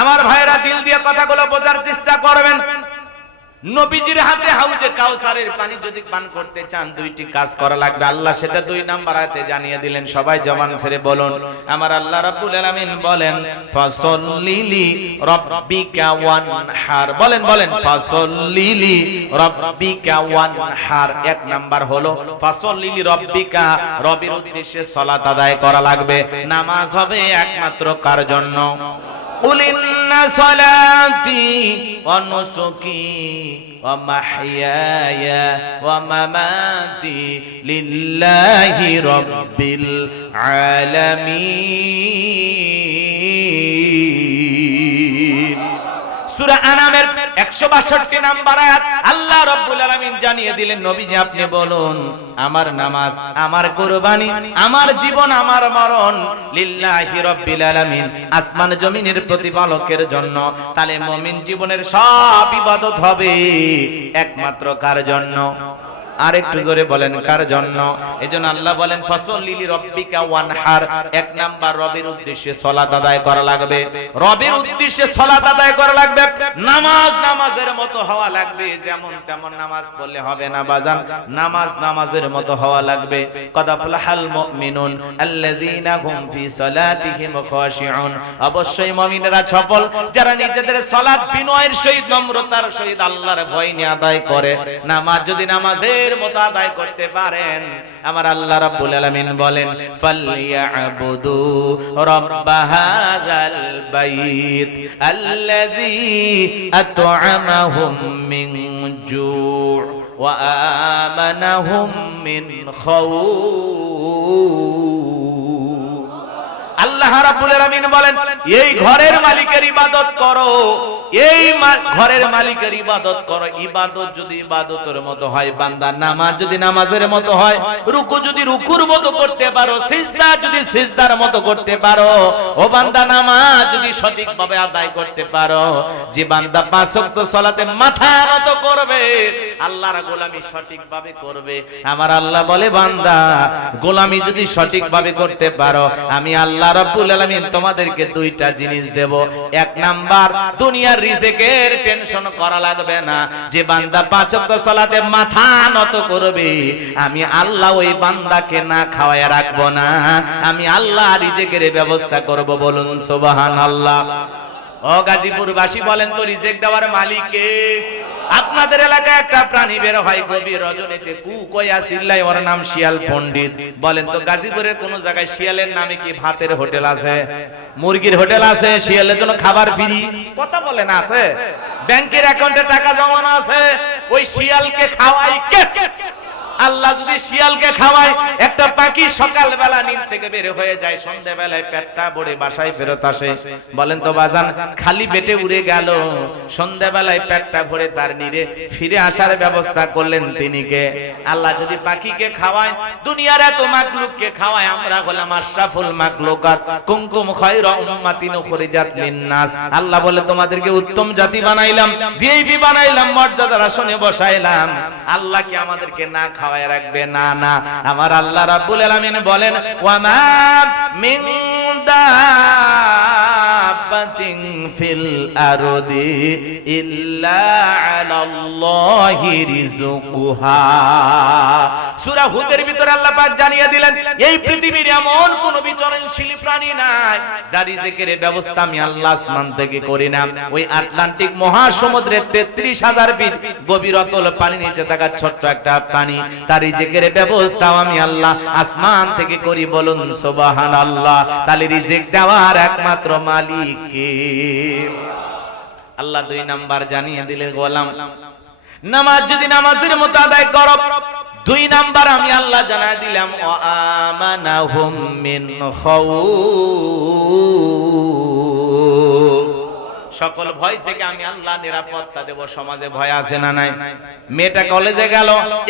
আমার ভাইরা দিল দিয়ে কথাগুলো বোঝার চেষ্টা করবেন। নবীজির হাতে হাউজে কাউসারের পানি যদি পান করতে চান দুইটি কাজ করা লাগবে। আল্লাহ সেটা 2 নাম্বার আয়াতে জানিয়ে দিলেন। সবাই জবান ছেড়ে বলুন, আমার আল্লাহ রাব্বুল আলামিন বলেন ফাসাল্লিলি রাব্বিকা ওয়ানহার। বলেন বলেন, ফাসাল্লিলি রাব্বিকা ওয়ানহার। 1 নাম্বার হলো ফাসাল্লিলি রাব্বিকা, রবের উদ্দেশ্যে সালাত আদায় করা লাগবে। নামাজ হবে একমাত্র কার জন্য? قل إن صلاتي ونسكي ومحياي ومماتي لله رب العالمين। সূরা আনামের 162 নাম্বার আয়াত আল্লাহ রাব্বুল আলামিন জানিয়ে দিলেন, নবীজি আপনি বলুন, আমার নামাজ, আমার কুরবানি, আমার জীবন, আমার মরণ লিল্লাহি রাব্বিল আলামিন, আসমান জমিনের প্রতিপালকের জন্য। তাহলে মুমিন জীবনের সব ইবাদত হবে একমাত্র কার জন্য? আর একটু জোরে বলেন, কার জন্য? এজন্য আল্লাহ বলেন ফাসাল্লি রাব্বিকা ওয়ানহার। 1 নাম্বার রবের উদ্দেশ্যে সালাত আদায় করা লাগবে। রবের উদ্দেশ্যে সালাত আদায় করা লাগবে। নামাজ নামাজের মতো হওয়া লাগবে। যেমন তেমন নামাজ পড়লে হবে না বাজান, নামাজ নামাজের মতো হওয়া লাগবে। কদ আফলাহাল মুমিনুন আল্লাযীনা হুম ফি সালাতিহিম খাশিউন। অবশ্যই মুমিনেরা সফল যারা নিজেদের সালাত বিনয়ের সহিত, নম্রতার সহিত আল্লাহর ভয় নিয়ে আদায় করে। নামাজ যদি নামাজের মতো আদায় করতে পারেন, আমার আল্লাহ রাব্বুল আলামিন বলেন ফালইয়াবুদু রাব্ব হাযাল বাইত আল্লাযী আত'আমাহুম মিন জু' ওয়া আমানাহুম মিন খাউফ। আল্লাহ রাব্বুল আলামিন বলেন এই ঘরের মালিকের ইবাদত করো, এই ঘরের মালিকের ইবাদত করো। ইবাদত যদি ইবাদতের মতো হয় বান্দা, নামাজ যদি নামাজের মতো হয়, রুকু যদি রুকুর মতো করতে পারো, সিজদা যদি সিজদার মতো করতে পারো, ও বান্দা নামাজ যদি সঠিকভাবে আদায় করতে পারো, যে বান্দা 5 ওয়াক্ত সালাতে মাথা নত করবে, আল্লাহর গোলামি সঠিকভাবে করবে, আমার আল্লাহ বলে বান্দা গোলামি যদি সঠিকভাবে করতে পারো, আমি আল্লাহ রাব্বুল আলামিন তোমাদেরকে 2টা জিনিস দেব। 1 নাম্বার, দুনিয়ার রিজিকের টেনশন করা লাগবে না। যে বান্দা 5 ওয়াক্ত সালাতে মাথা নত করবে, আমি আল্লাহ ওই বান্দাকে না খাওয়ায় রাখবো না, আমি আল্লাহ রিজিকের ব্যবস্থা করব। বলুন সুবহানাল্লাহ। ও গাজীপুরবাসী বলেন তো, রিজিক দেওয়ার মালিক কে? আপনাদের এলাকায় একটা প্রাণী বের হয় গভীর রজনীতে, কু কয়া চিল্লায়, ওর নাম শিয়াল পণ্ডিত। বলেন তো গাজীপুরের কোন জায়গায় শিয়ালের নামে কি ভাতের হোটেল আছে, মুরগির হোটেল আছে, শিয়ালের জন্য খাবার ফ্রি? কথা বলেন আছে? ব্যাংকের অ্যাকাউন্টে টাকা জমানো আছে, ওই শিয়ালকে খাওয়াই কে? আল্লাহ যদি শিয়ালকে খাওয়ায়, একটা পাখি সকালবেলা নিদ থেকে বের হয়ে যায়, সন্ধ্যাবেলায় পেটটা ভরে বাসায় ফেরত আসে। বলেন তো বাজান, খালি পেটে উড়ে গেল, সন্ধ্যাবেলায় পেটটা ভরে তার নিরে ফিরে আসার ব্যবস্থা করলেন তিনি কে? আল্লাহ যদি পাখিকে খাওয়ায়, দুনিয়ার এত মাখলুককে খাওয়ায়, আমরা হলাম আশরাফুল মাখলুকাত, কুনতুম খায়রা উম্মাতিন উখরিজাত লিন-নাস। আল্লাহ বলে তোমাদেরকে উত্তম জাতি বানাইলাম, ভিআইপি বানাইলাম, মর্যাদার আসনে বসাইলাম। আল্লাহ কি আমাদেরকে না খাওয়ায় রাখবে? না না। আমার আল্লাহ রাব্বুল আলামিন বলেন ওয়া মা মিন দাব্বাতিন ফিল আরদি ইল্লা আলাল্লাহি রিজকুহা। সূরা হুদের ভিতরে আল্লাহ পাক জানিয়ে দিলেন এই পৃথিবীর এমন কোন বিচরণশীল প্রাণী নাই যার রিজিকের ব্যবস্থা আমি আল্লাহ আসমান থেকে করি না। ওই আটলান্টিক মহাসমুদ্রের 33,000 ফিট গভীর অতল পানি নিচে থাকা ছোট্ট একটা প্রাণী, তার রিজিকের ব্যবস্থা আমি আল্লাহ আসমান থেকে করি। বলুন সুবহানাল্লাহ। তাহলে রিজিক দেওয়ার একমাত্র মালিক কে? আল্লাহ 2 নাম্বার জানিয়ে দিলেন গোলাম, নামাজ যদি নামাজের মতো আদায় করো, 2 নাম্বার আমি আল্লাহ জানাই দিলাম ওয়া আমানাহুম মিন খাউফ। সকল ভয় থেকে আমি আল্লাহ নিরাপত্তা দেব। সমাজে ভয় আছে না নাই? মেয়েটা কলেজে গেল,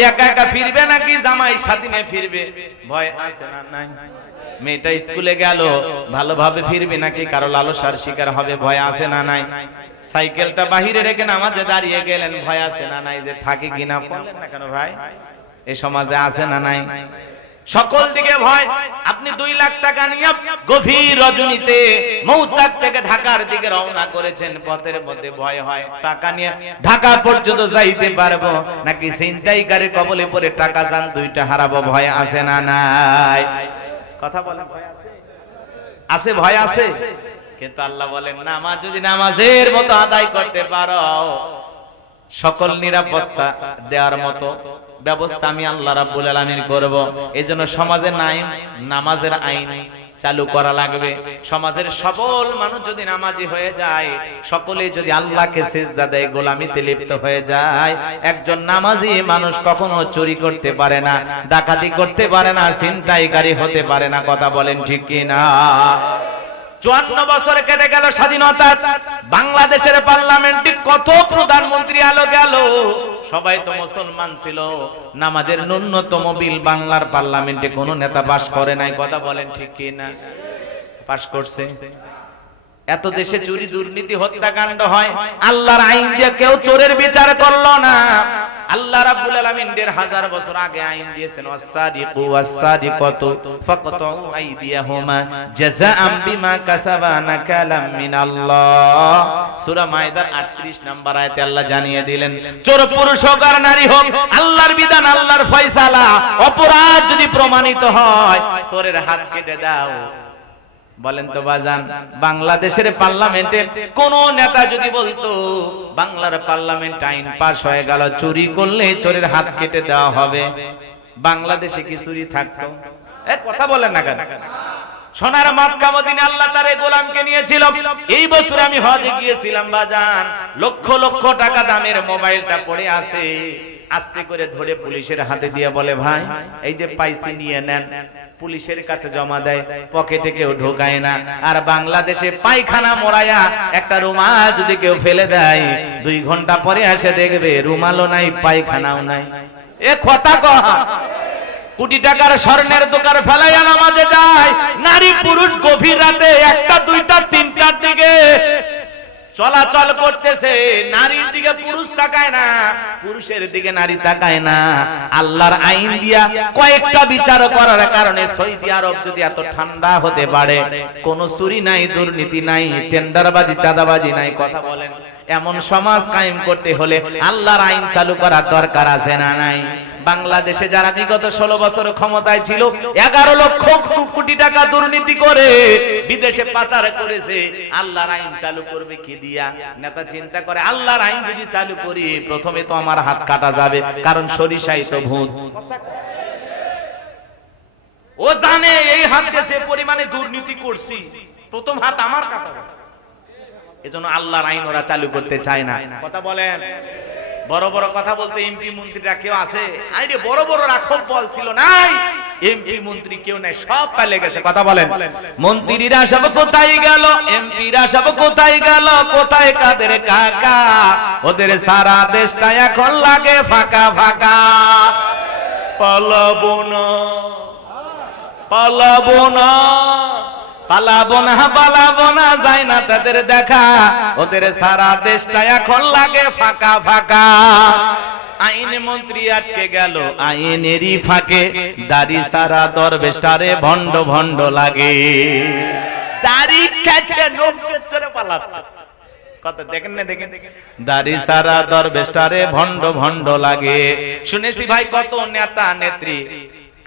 একা একা ফিরবে নাকি জামাই সাথী নিয়ে ফিরবে? ভয় আছে না নাই? মেয়েটা স্কুলে গেল, ভালোভাবে ফিরবে নাকি কারো লালসার শিকার হবে? ভয় আছে না নাই? সাইকেলটা বাহিরে রেখে নামাজে দাঁড়িয়ে গেলেন, ভয় আছে না নাই যে থাকে কিনা? বলেন না কেন ভাই? এই সমাজে আছে না নাই? সকল দিকে ভয়। আপনি 2 লাখ টাকা নিয়ে গভীর রজনীতে মৌচাক থেকে ঢাকার দিকে রওনা করেছেন, পথের মধ্যে ভয় হয় টাকা নিয়ে ঢাকা পর্যন্ত যাইতে পারবো নাকি ছিনতাইকারীর কবলে পড়ে টাকা জান দুইটা হারাবো, ভয় আছে না নাই? কথা বলেন, ভয় আছে? আছে, ভয় আছে। কিন্তু আল্লাহ বলেন নামাজ যদি নামাজের মতো আদায় করতে পারো, সকল নিরাপত্তা দেওয়ার মতো ব্যবস্থা আমি আল্লাহ রাব্বুল আলামিন করব। এজন্য সমাজে নামাজের আইন চালু করা লাগবে। সমাজের সকল মানুষ যদি নামাজি হয়ে যায়, সকলেই যদি আল্লাহকে সিজদা দেয়, গোলামিতে লিপ্ত হয়ে যায়, একজন নামাজি মানুষ কখনো চুরি করতে পারে না, ডাকাতি করতে পারে না, ছিনতাইকারী হতে পারে না। কথা বলেন ঠিক কি না? 54 বছর কেটে গেল স্বাধীনতা, বাংলাদেশের পার্লামেন্টে কত প্রধানমন্ত্রী আলো গেল, সবাই তো মুসলমান ছিল। নামাজের ন্যূনতম বিল বাংলার পার্লামেন্টে কোন নেতা পাস করে নাই। কথা বলেন ঠিক কি না? পাস করছে। এত দেশে চুরি, দুর্নীতি, হত্যাকাণ্ড হয়, আল্লাহর আইন দিয়ে কেউ চোরের বিচার করলো না। আল্লাহ রাব্বুল আলামিন 1500 বছর আগে আইন দিয়েছেন, ওয়াস-সাদিকু ওয়াস-সাদিকাতু ফাকতু আইদিয়াহুমা জাযাআম বিমা কাসাবা নাকালাম মিনাল্লাহ। সূরা মাইদার 38 নম্বর আয়াতে আল্লাহ জানিয়ে দিলেন, চোর পুরুষ হোক আর নারী হোক, আল্লাহর বিধান, আল্লাহর ফয়সালা। অপরাধ যদি প্রমাণিত হয়, চোরের হাত কেটে দাও। বলেন তো বাজান, বাংলাদেশের পার্লামেন্টে কোন নেতা যদি বলতো বাংলার পার্লামেন্ট আইন পাস হয়ে গেল, চুরি করলে চোরের হাত কেটে দেওয়া হবে, বাংলাদেশে কি চুরি থাকতো? কথা বলেন না কেন? সোনার মক্কা মদিনা আল্লাহ তার গোলামকে নিয়েছিল। এই বছর আমি হজে গিয়েছিলাম বাজান, লক্ষ লক্ষ টাকা দামের মোবাইলটা পড়ে আছে, আস্তে করে ধরে পুলিশের হাতে দিয়ে বলে, ভাই এই যে পাইছি নিয়ে নেন। পুলিশের কাছে জমা দেয়, পকেটে কেউ ঢোকায় না। আর বাংলাদেশে পায়খানা মোড়ায়া একটা রুমাল যদি কেউ ফেলে দেয়, 2 ঘন্টা পরে এসে দেখবে রুমালও নাই, পায়খানাও নাই। এ কথা কহা, কোটি টাকার স্বর্ণের দোকান ফেলাইয়া নামাজে যায়, নারী পুরুষ গভীর রাতে 1টা 2টা 3টার দিকে চলাচল করতেছে, নারীর দিকে পুরুষ তাকায় না, পুরুষের দিকে নারী তাকায় না। আল্লাহর আইন দিয়া কয়েকটা বিচার করার কারণে সৌদি আরব যদি এত ঠান্ডা হতে পারে, কোন চুরি নাই, দুর্নীতি নাই, টেন্ডারবাজি, চাঁদাবাজি নাই। কথা বলেন, এমন সমাজ কায়েম করতে হলে আল্লাহর আইন চালু করার দরকার আছে না নাই? বাংলাদেশে যারা বিগত 16 বছর ক্ষমতায় ছিল, 11 লক্ষ কোটি টাকা দুর্নীতি করে বিদেশে পাচার করেছে, আল্লাহর আইন চালু করবে কি দিয়া? নেতা চিন্তা করে, আল্লাহর আইন যদি চালু করি প্রথমে তো আমার হাত কাটা যাবে, কারণ সরিষাই তো ভূত। ও জানে এই হাতে যে পরিমাণে দুর্নীতি করছি, প্রথম হাত আমার কাটা হবে। এজন্য আল্লাহর আইন ওরা চালু করতে চায় না। কথা বলেন, বড় বড় কথা বলতে এমপি মন্ত্রীরা কেউ আছে? আরে বড় বড় রাখল বল ছিল নাই, এমপি মন্ত্রী কেউ নাই, সব পালে গেছে। কথা বলেন, মন্ত্রীরা সব কোথায় গেল, এমপিরা সব কোথায় গেল, কোথায় কাদের কাকা? ওদের সারা দেশটা এখন লাগে ফাঁকা ফাঁকা। পালাবো না, পালাবো না, পালাবো না, পালাবো না, যায় না তাদের দেখা, ওদের সারা দেশটা এখন লাগে ফাঁকা ফাঁকা। আইন মন্ত্রী আটকে গেল আইনেরই ফাঁকে, দাড়ি সারা দরবেশটারে ভণ্ড ভণ্ড লাগে। দাড়ি কেটে লোককে চড়ে পালাচ্ছে। কথা দেখেন না, দেখেন, দাড়ি সারা দরবেশটারে ভণ্ড ভণ্ড লাগে। শুনেছি ভাই কত নেতা নেত্রী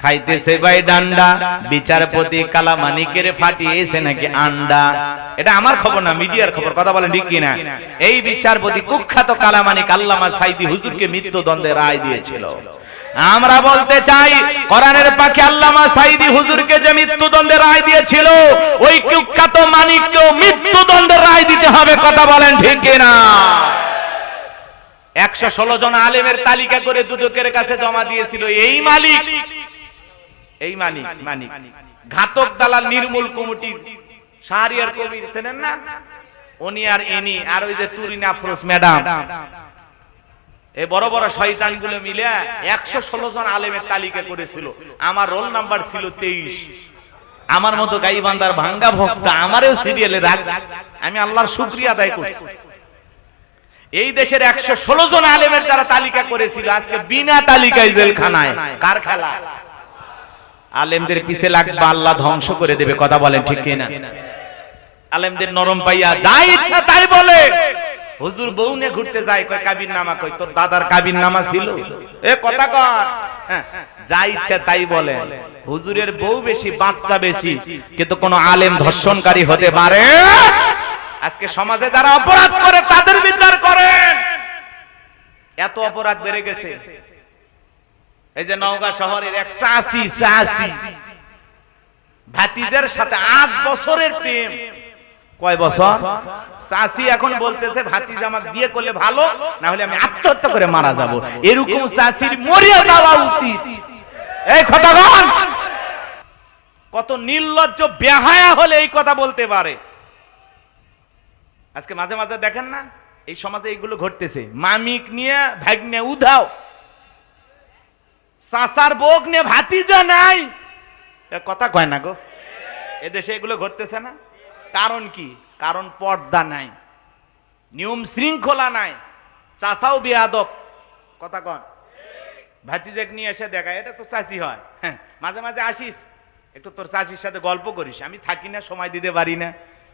খাইতেছে ভাই ডান্ডা, বিচারপতি কালামানিকের ফাটিয়েছে নাকি আন্ডা। এটা আমার খবর না, মিডিয়ার খবর। কথা বলেন ঠিক কিনা? এই বিচারপতি কুখ্যাত কালামানিক আল্লামা সাইদি হুজুরকে মৃত্যুদণ্ডের রায় দিয়েছিল। আমরা বলতে চাই, কোরআনের পাখি আল্লামা সাইদি হুজুরকে যে মৃত্যুদণ্ডের রায় দিয়েছিল, ওই কুখ্যাত মানিককেও মৃত্যুদণ্ডের রায় দিতে হবে। কথা বলেন ঠিক কিনা? 116 জন আলেমের তালিকা করে দুদকের কাছে জমা দিয়েছিল এই মালিক, এই মানিক ঘাতক দালাল নির্মূল কমিটি শাহরিয়ার কবির চেনেন না? উনি আর ইনি আর ওই যে তুরিন আফরোজ ম্যাডাম, এই বড় বড় শয়তানগুলো মিলে 116 জন আলেমের তালিকা করেছিল। আমার রোল নাম্বার ছিল 23। আমার মতো গাইবান্দার ভাঙ্গা ভক্ত আমারও সিরিয়ালে রাখ। আমি আল্লাহর শুকরিয়া আদায় করছি। এই দেশের 116 জন আলেমের যারা তালিকা করেছিল, আজকে বিনা তালিকায় জেলখানায়। কার খেলা? আলেমদের পিছে লাগবে আল্লাহ ধ্বংস করে দেবে, কথা বলেন ঠিক কিনা? আলেমদের নরম পাইয়া যাই ইচ্ছা তাই বলে। হুজুর বউ নিয়ে ঘুরতে যায়, কয় কাবির নামা, কই তোর দাদার কাবির নামা ছিল? এ কথা কর, যা ইচ্ছা তাই বলে। হুজুরের বউ বেশি, বাচ্চা বেশি, কিন্তু কোন আলেম ধর্ষণকারী হতে পারে? আজকে সমাজে যারা অপরাধ করে তাদের বিচার করেন। এত অপরাধ বেড়ে গেছে। এই যে নওগাঁ শহরের এক চাচি ভাতিজের সাথে 8 বছরের প্রেম। কয় বছর? চাচি এখন বলতেছে ভাতিজা আমাকে বিয়ে করলে ভালো, না হলে আমি আত্মহত্যা করে মারা যাব। এরকম চাচির মরিয়া যাওয়া উচিত। এই কথা বল, কত নির্লজ্জ বেহায়া হলে এই কথা বলতে পারে। আজকে মাঝে মাঝে দেখেন না এই সমাজে এইগুলো ঘটতেছে। মামিক নিয়ে ভাগ্নে উধাও, চাচার বউক নিয়ে ভাতিজা নাই, কথা কয় না গো। এদেশে এগুলো ঘটতেছে না? কারণ কি? কারণ পর্দা নাই, নিয়ম শৃঙ্খলা নাই, চাচাও বেয়াদব, কথা কন। ভাতিজাকে নিয়ে এসে দেখা, এটা তো চাচি হয়, হ্যাঁ মাঝে মাঝে আসিস, একটু তোর চাচির সাথে গল্প করিস। আমি থাকি না, সময় দিতে পারি না।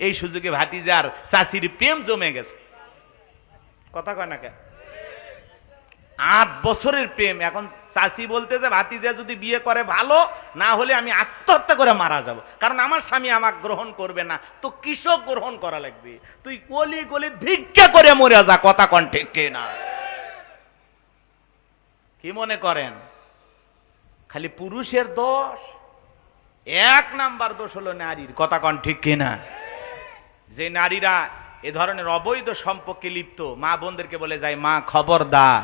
এই সুযোগে ভাতিজার চাচির প্রেম জমে গেছে, কথা কয় না কেন? 8 বছরের প্রেম। এখন চাচি বলতেছে ভাতিজা যদি বিয়ে করে ভালো, না হলে আমি আত্মহত্যা করে মারা যাব, কারণ আমার স্বামী আমাকে গ্রহণ করবে না। তো কিসব গ্রহণ করা লাগবে? তুই গলি গলি ভিক্ষা করে মরে যা, কথা কন ঠিক কিনা? কি মনে করেন খালি পুরুষের দোষ? 1 নাম্বার দোষ হলো নারীর, কথা কন ঠিক কিনা? যে নারীরা এ ধরনের অবৈধ সম্পর্কে লিপ্ত, মা বোনদেরকে বলে যায়, মা খবরদার।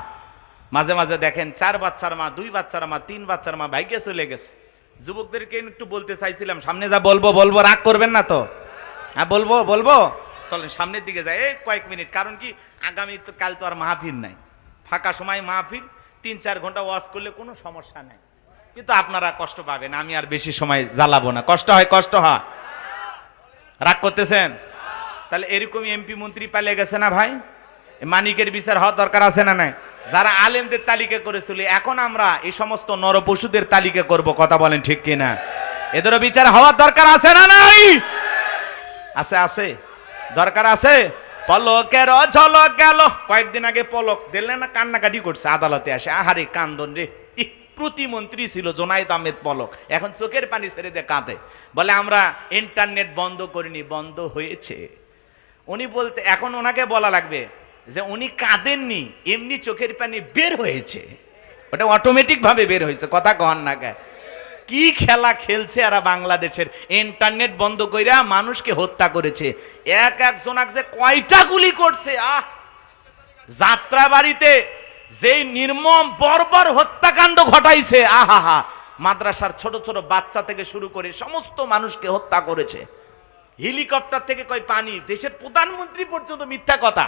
মাঝে মাঝে দেখেন 4 বাচ্চার মা, 2 বাচ্চার মা, 3 বাচ্চার মা ভাগ্যে চলে গেছে। যুবকদেরকে একটু বলতে চাইছিলাম, সামনে যা বলবো, রাগ করবেন না তো? হ্যাঁ বলবো, চলেন সামনের দিকে যাই এই কয়েক মিনিট। কারণ কি, আগামী তো কাল তো আর মাহফিল নাই, ফাঁকা সময় মাহফিল, 3-4 ঘন্টা ওয়াজ করলে কোনো সমস্যা নাই, কিন্তু আপনারা কষ্ট পাবেন। আমি আর বেশি সময় জ্বালাবো না। কষ্ট হয়? রাগ করতেছেন? তাহলে এরকমই এমপি মন্ত্রী পালিয়ে গেছে না ভাই? মানিকের বিচার হওয়ার দরকার আছে না নাই? যারা আলেমদের তালিকা করেছিল, এখন আমরা এই সমস্ত নরপশুদের তালিকা করব, কথা বলেন ঠিক কিনা? এদেরও বিচার হওয়ার দরকার আছে না নাই? আছে, দরকার আছে। পলকের ঝলক গেল, কয়েকদিন আগে পলক দিলেন না, কান্নাকাটি করছে, আদালতে আসে, আহারে কান্দন রে। প্রতিমন্ত্রী ছিল জোনায়েদ আহমেদ পলক, এখন চোখের পানি ছেড়ে দিয়ে কাঁদে, বলে আমরা ইন্টারনেট বন্ধ করিনি, বন্ধ হয়েছে। উনি বলতে, এখন ওনাকে বলা লাগবে যে উনি কাঁদেননি, এমনি চোখের পানি বের হয়েছে, ওটা অটোমেটিক ভাবে বের হয়েছে, কথা কন না কে? কি খেলা খেলছে এরা বাংলাদেশের? ইন্টারনেট বন্ধ কইরা মানুষকে হত্যা করেছে। একজনাক যে কয়টা গুলি করছে, যাত্রা বাড়িতে যেই নির্মম বর্বর হত্যাকাণ্ড ঘটাইছে, আহা, মাদ্রাসার ছোট ছোট বাচ্চা থেকে শুরু করে সমস্ত মানুষকে হত্যা করেছে। হেলিকপ্টার থেকে কয় পানি, দেশের প্রধানমন্ত্রী পর্যন্ত মিথ্যা কথা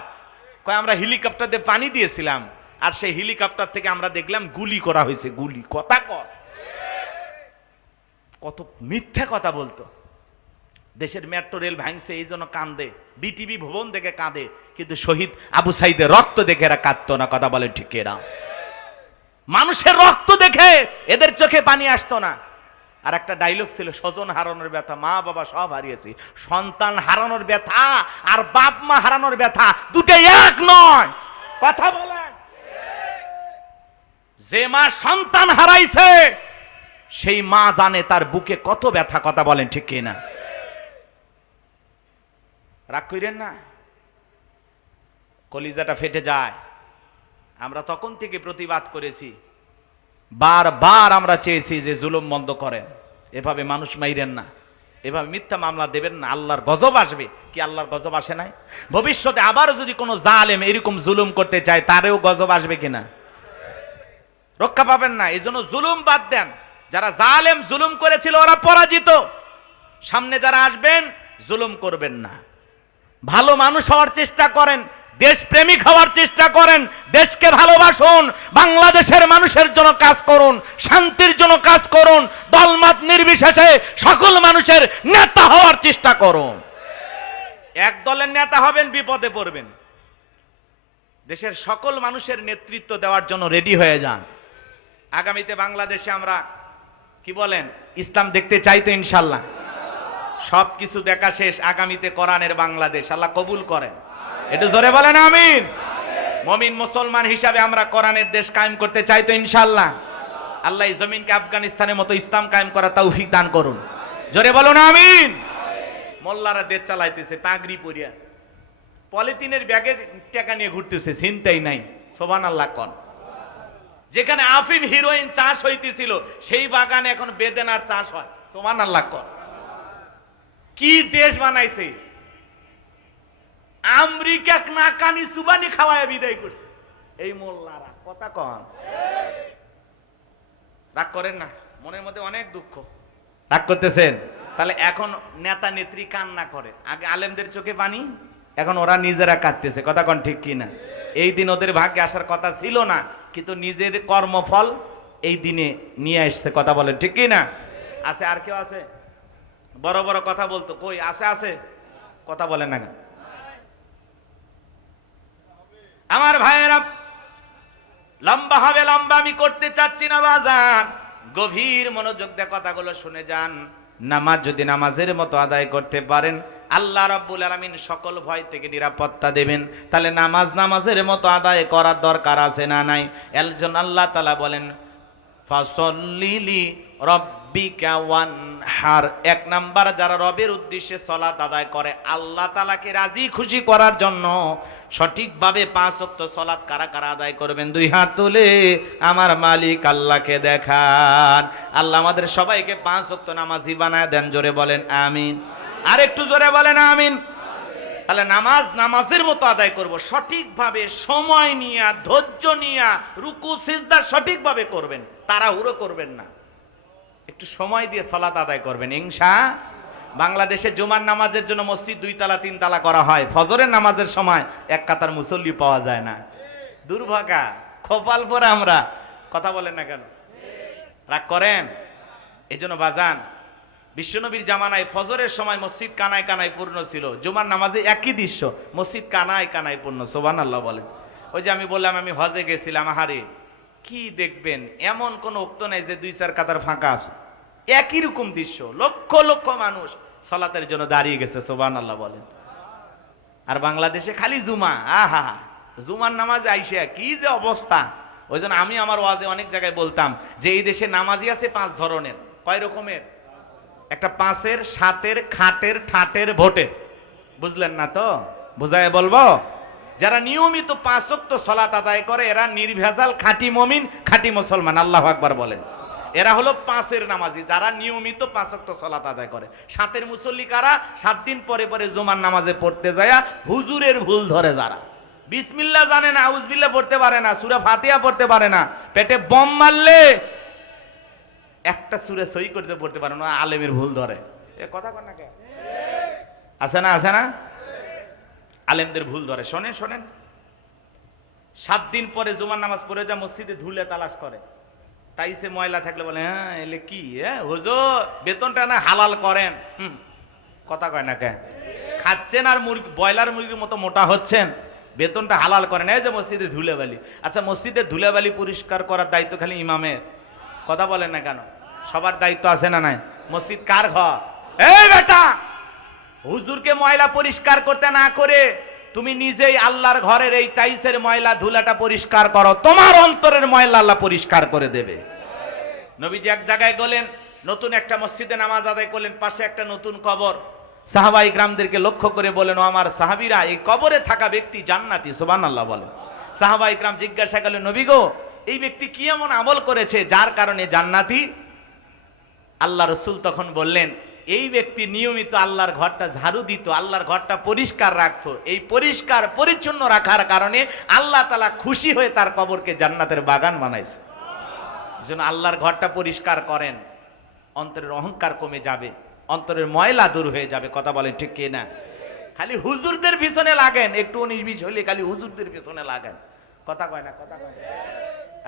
কয় আমরা হেলিকপ্টার দিয়ে পানি দিয়েছিলাম, আর সেই হেলিকপ্টার থেকে আমরা দেখলাম গুলি করা হয়েছে, গুলি, কথা কর। কত মিথ্যা কথা বলতো। দেশের মেট্রো রেল ভাঙছে এই জন্য কান্দে, বিটিভি ভবন দেখে কাঁদে, কিন্তু শহীদ আবু সাইদের রক্ত দেখে এরা কাঁদতো না, কথা বলে ঠিক এরা? মানুষের রক্ত দেখে এদের চোখে পানি আসতো না। আর একটা ডায়লগ ছিল, স্বজন হারানোর ব্যথা, মা বাবা সব হারিয়েছি, সন্তান হারানোর ব্যথা আর বাপ মা হারানোর ব্যথা দুটোই এক নয়, কথা বলেন। যে মা সন্তান হারাইছে সেই মা জানে তার বুকে কত ব্যথা, কথা বলেন ঠিক কিনা? রাগ কইরেন না, কলিজাটা ফেটে যায়। আমরা তখন থেকে প্রতিবাদ করেছি, বারবার আমরা চেয়েছি যে জুলুম বন্ধ করেন, এভাবে মানুষ মাইরেন না, এভাবে মিথ্যা মামলা দেবেন না, আল্লাহর গজব আসবে। কি আল্লাহর গজব আসে নাই? ভবিষ্যতে আবার যদি কোনো জালেম এরকম জুলুম করতে চায়, তারেও গজব আসবে কিনা? রক্ষা পাবেন না। এই জন্য জুলুম বাদ দেন। যারা জালেম জুলুম করেছিল ওরা পরাজিত, সামনে যারা আসবেন জুলুম করবেন না, ভালো মানুষ হওয়ার চেষ্টা করেন, দেশপ্রেমিক হওয়ার চেষ্টা করেন, দেশকে ভালোবাসুন, বাংলাদেশের মানুষের জন্য কাজ করুন, শান্তির জন্য কাজ করুন, দলমত নির্বিশেষে সকল মানুষের নেতা হওয়ার চেষ্টা করুন। এক দলের নেতা হবেন বিপদে পড়বেন। দেশের সকল মানুষের নেতৃত্ব দেওয়ার জন্য রেডি হয়ে যান। আগামীতে বাংলাদেশে আমরা কি বলেন? ইসলাম দেখতে চাই তো ইনশাল্লাহ? সবকিছু দেখা শেষ, আগামীতে কোরআনের বাংলাদেশ আল্লাহ কবুল করেন। একটু জোরে বলেন আমিন। মুমিন মুসলমান হিসাবে আমরা কোরআনের দেশ কায়েম করতে চাই তো ইনশাল্লাহ? আল্লাহ এই জমিনকে আফগানিস্তানের মতো ইসলাম কায়েম করা তৌফিক দান করুন। জোরে বলুন আমিন। মোল্লারা দেশ চালাইতেছে পাগড়ি পরিয়া, পলিথিনের ব্যাগের টাকা নিয়ে ঘুরতেছে, চিন্তাই নাই। সুবহানাল্লাহ কোন। যেখানে আফিম হিরোইন চাষ হইতেছিল সেই বাগানে এখন বেদেনার চাষ হয়। সুবহানাল্লাহ কোন। কি দেশ বানাইছে! আমেরিকা নাকানি সুবানি খাওয়ায় বিদায় করছে এই মোল্লারা। কথা কন, রাগ করেন না, মনের মধ্যে অনেক দুঃখ। রাগ করতেছেন? তাহলে এখন নেতা নেত্রী কান্না করে, আগে আলেমদের চোখে পানি, এখন ওরা নিজেরা কাঁদতেছে। কথা কন ঠিক কিনা? এই দিন ওদের ভাগ্যে আসার কথা ছিল না, কিন্তু নিজের কর্মফল এই দিনে নিয়ে আসছে। কথা বলেন ঠিক কিনা? আছে আর কেউ আছে বড় বড় কথা বলতো? কই আছে? আছে কথা বলেন না। আমার ভাইয়েরা, লম্বা হবে, লম্বা আমি করতে চাচ্ছি না বাজান, গভীর মনোযোগ দিয়ে কথাগুলো শুনে যান। নামাজ যদি নামাজের মতো আদায় করতে পারেন, আল্লাহ রাব্বুল আলামিন সকল ভয় থেকে নিরাপত্তা দেবেন। তাহলে নামাজ নামাজের মতো আদায় করার দরকার আছে না নাই? একজন আল্লাহ তাআলা বলেন ফাসল্লিলি রব্বিকা ওয়ানহার। এক নাম্বার, যারা রবের উদ্দেশ্যে সালাত আদায় করে আল্লাহ তাআলাকে রাজি খুশি করার জন্য, সঠিকভাবে 5 ওয়াক্ত সালাত কারা কারা আদায় করবেন? 2 হাত তুলে আমার মালিক আল্লাহকে দেখান। আল্লাহ আমাদের সবাইকে 5 ওয়াক্ত নামাজি বানায় দেন। জোরে বলেন আমিন। আর একটু জোরে বলেন আমিন। তাহলে নামাজ নামাজের মতো আদায় করব, সঠিকভাবে সময় নিয়ে, ধৈর্য নিয়ে, রুকু সিজদা সঠিকভাবে করবেন, তাড়াহুড়ো করবেন না, একটু সময় দিয়ে সালাত আদায় করবেন ইনশাআল্লাহ। বাংলাদেশে জুমার নামাজের জন্য মসজিদ 2 তালা 3 তালা করা হয়, ফজরের নামাজের সময় এক কাতার মুসল্লি পাওয়া যায় না। দুর্ভাগা, কপাল পরে আমরা। কথা বলেন না কেন? রাগ করেন? এই জন্য বাজান, বিশ্বনবীর জামানায় ফজরের সময় মসজিদ কানায় কানায় পূর্ণ ছিল, জুমার নামাজে একই দৃশ্য, মসজিদ কানায় কানায় পূর্ণ। সুবহানাল্লাহ বলেন। ওই যে আমি বললাম আমি হজে গেছিলাম, আহারে কি দেখবেন, এমন কোন উক্ত নাই যে 2-4 কাতার ফাঁকা আছে, একই রকম দৃশ্য, লক্ষ লক্ষ মানুষ সালাতের জন্য দাঁড়িয়ে গেছে। সুবহানাল্লাহ বলেন। আর বাংলাদেশে খালি জুমা, আহা, জুমার নামাজে আইসা কি যে অবস্থা। ওই জন্য আমি আমার ওয়াজে অনেক জায়গায় বলতাম যে এই দেশে নামাজি আছে 5 ধরনের। কয় রকমের? একটা 5-এর, 7-এর, খাটের, ঠাটের, ভোটের। বুঝলেন না তো? বুঝায় বলবো। যারা নিয়মিত 5 ওয়াক্ত সালাত আদায় করে এরা নির্ভেজাল খাঁটি মুমিন, খাঁটি মুসলমান। আল্লাহু আকবার বলেন। এরা হলো 5-এর নামাজি, যারা নিয়মিত 5 ওয়াক্ত সালাত আদায় করে। 7-এর মুসল্লি কারা? 7 দিন পরে পরে জুমার নামাজে পড়তে যায় হুজুরের ভুল ধরে, যারা বিসমিল্লাহ জানে না, আউযুবিল্লাহ পড়তে পারে না, সূরা ফাতিহা পড়তে পারে না, পেটে বম মারলে একটা সূরা সহি করতে পড়তে পারে না, আলেমের ভুল ধরে। এ কথা কন না কে? আছে না? আছে না? আলেমদের ভুল ধরে। শোনেন শোনেন, 7 দিন পরে জুমার নামাজ পড়ে যা মসজিদে ধুলে তালাশ করে, টাইসে ময়লা থাকলে বলে হ্যাঁ এলে কি, হ্যাঁ হুজুর বেতনটা না হালাল করেন। কথা কয় না কে? খাচ্ছেন আর মুরগি, ব্রয়লার মুরগির মতো মোটা হচ্ছেন, বেতনটা হালাল করেন। এই যে মসজিদে ধুলেবালি, আচ্ছা মসজিদে ধুলেবালি পরিষ্কার করার দায়িত্ব খালি ইমামের? কথা বলেন না কেন? সবার দায়িত্ব আছে না নাই? মসজিদ কার ঘর? এই বেটা, হুজুরকে ময়লা পরিষ্কার করতে না করে তুমি নিজেই আল্লাহর ঘরের এই টাইসের ময়লা ধুলাটা পরিষ্কার করো, তোমার অন্তরের ময়লা আল্লাহ পরিষ্কার করে দেবে। নবীজি এক জায়গায় গেলেন, নতুন একটা মসজিদে নামাজ আদায় করলেন, পাশে একটা নতুন কবর। সাহাবায়ে কিরামদেরকে লক্ষ্য করে বলেন, ও আমার সাহাবীরা, এই কবরে থাকা ব্যক্তি জান্নাতি। সুবহানাল্লাহ বলেন। সাহাবায়ে কিরাম জিজ্ঞাসা করলেন, নবী গো, এই ব্যক্তি কি এমন আমল করেছে যার কারণে জান্নাতি? আল্লাহ রাসূল তখন বললেন, এই ব্যক্তি নিয়মিত আল্লাহর ঘরটা ঝাড়ু দিত, আল্লাহর ঘরটা পরিষ্কার রাখতো। এই পরিষ্কার পরিচ্ছন্ন রাখার কারণে আল্লাহ তাআলা খুশি হয়ে তার কবরকে জান্নাতের বাগান বানাইছে। যেন আল্লাহর ঘরটা পরিষ্কার করেন, অন্তরের অহংকার কমে যাবে, অন্তরের ময়লা দূর হয়ে যাবে। কথা বলেন ঠিক কি না? খালি হুজুরদের পিছনে লাগেন, একটু 19-20 হলে খালি হুজুরদের পিছনে লাগেন। কথা কয় না? কথা কয়।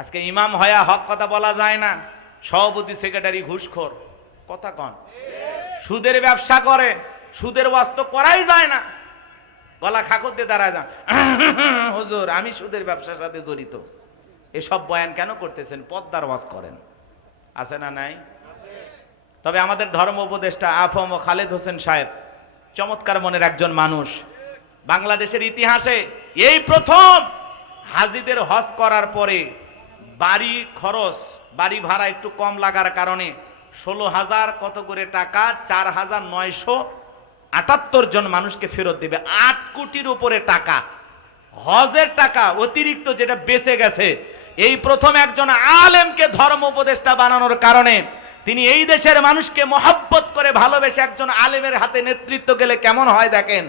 আজকে ইমাম হয়া হক কথা বলা যায় না, সভাপতি সেক্রেটারি ঘুষখোর। কথা কন। সুদের ব্যবসা করে, সুদের ওয়াজ তো করাই যায় না, গলা খাকর দিয়ে দাঁড়ায় যান, হুজুর আমি সুদের ব্যবসার সাথে জড়িত। এসব বয়ান কেন করতেছেন? পদ্মার ওয়াজ করেন। আছে না নাই? তবে আমাদের ধর্ম উপদেষ্টা আফম খালেদ হোসেন সাহেব চমৎকার মনের একজন মানুষ। বাংলাদেশের ইতিহাসে এই প্রথম হাজিদের হজ করার পরে বাড়ি খরচ, বাড়ি ভাড়া একটু কম লাগার কারণে 16,000 কত করে টাকা, 4,978 জন মানুষকে ফেরত দিবে। 8 কোটির উপরে টাকা, হজের টাকা অতিরিক্ত যেটা বেঁচে গেছে, এই প্রথম একজন আলেমকে ধর্ম উপদেষ্টা বানানোর কারণে তিনি এই দেশের মানুষকে মহব্বত করে ভালোবেসে একজন আলেমের হাতে নেতৃত্ব গেলে কেমন হয় দেখেন।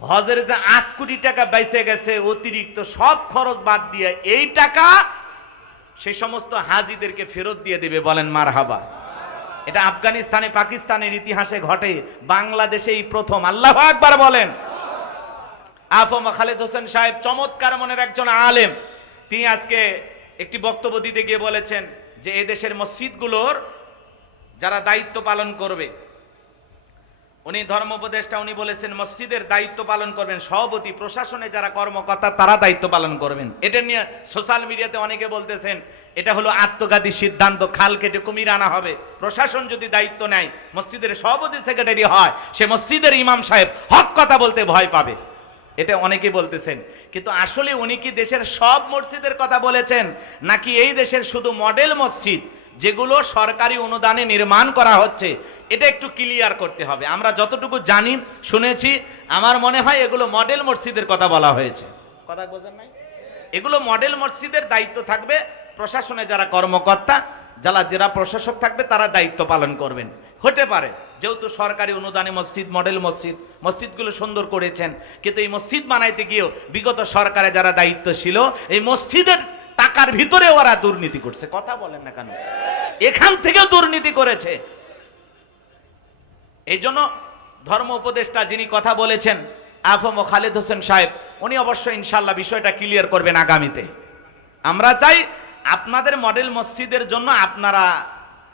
হজের যে 8 কোটি টাকা বেঁচে গেছে অতিরিক্ত সব খরচ বাদ দিয়ে, এই টাকা সেই সমস্ত হাজিদেরকে ফেরত দিয়ে দিবে। বলেন মারহাবা। এটা আফগানিস্তানে পাকিস্তানের ইতিহাসে ঘটে, বাংলাদেশে এই প্রথম। আল্লাহু আকবার বলেন। আফম খালেদ হোসেন সাহেব চমৎকার মনের একজন আলেম। তিনি আজকে একটি বক্তব্য দিতে গিয়ে বলেছেন যে এই দেশের মসজিদগুলোর যারা দায়িত্ব পালন করবে, উনি ধর্ম উপদেষ্টা, উনি বলেছেন মসজিদের দায়িত্ব পালন করবেন সভাপতি, প্রশাসনে যারা কর্মকর্তা তারা দায়িত্ব পালন করবেন। এটা নিয়ে সোশ্যাল মিডিয়াতে অনেকে বলতেছেন এটা হলো আত্মঘাতী সিদ্ধান্ত, খাল কেটে কুমির আনা হবে। প্রশাসন যদি দায়িত্ব নেয়, মসজিদের সভাপতি সেক্রেটারি হয়, সে মসজিদের ইমাম সাহেব হক কথা বলতে ভয় পাবে। এটা অনেকে বলতেছেন, কিন্তু আসলে উনি কি দেশের সব মসজিদের কথা বলেছেন, নাকি এই দেশের শুধু মডেল মসজিদ যেগুলো সরকারি অনুদানে নির্মাণ করা হচ্ছে, এটা একটু ক্লিয়ার করতে হবে। আমরা যতটুকু জানি শুনেছি, আমার মনে হয় এগুলো মডেল মসজিদের কথা বলা হয়েছে। কথা বোঝেন নাই? এগুলো মডেল মসজিদের দায়িত্ব থাকবে, প্রশাসনে যারা কর্মকর্তা, যারা প্রশাসক থাকবে তারা দায়িত্ব পালন করবেন। হতে পারে যেহেতু সরকারি অনুদানে মসজিদ, মডেল মসজিদ, মসজিদগুলো সুন্দর করেছেন, কিন্তু এই মসজিদ বানাইতে গিয়েও বিগত সরকারে যারা দায়িত্ব ছিল, এই মসজিদের টাকার ভিতরে ওরা দুর্নীতি করছে। কথা বলেন না কেন? এখান থেকেও দুর্নীতি করেছে। এই জন্য ধর্ম উপদেষ্টা যিনি কথা বলেছেন আফম খালেদ হোসেন সাহেব, উনি অবশ্যই ইনশাল্লাহ বিষয়টা ক্লিয়ার করবেন আগামীতে। আমরা চাই আপনাদের মডেল মসজিদের জন্য আপনারা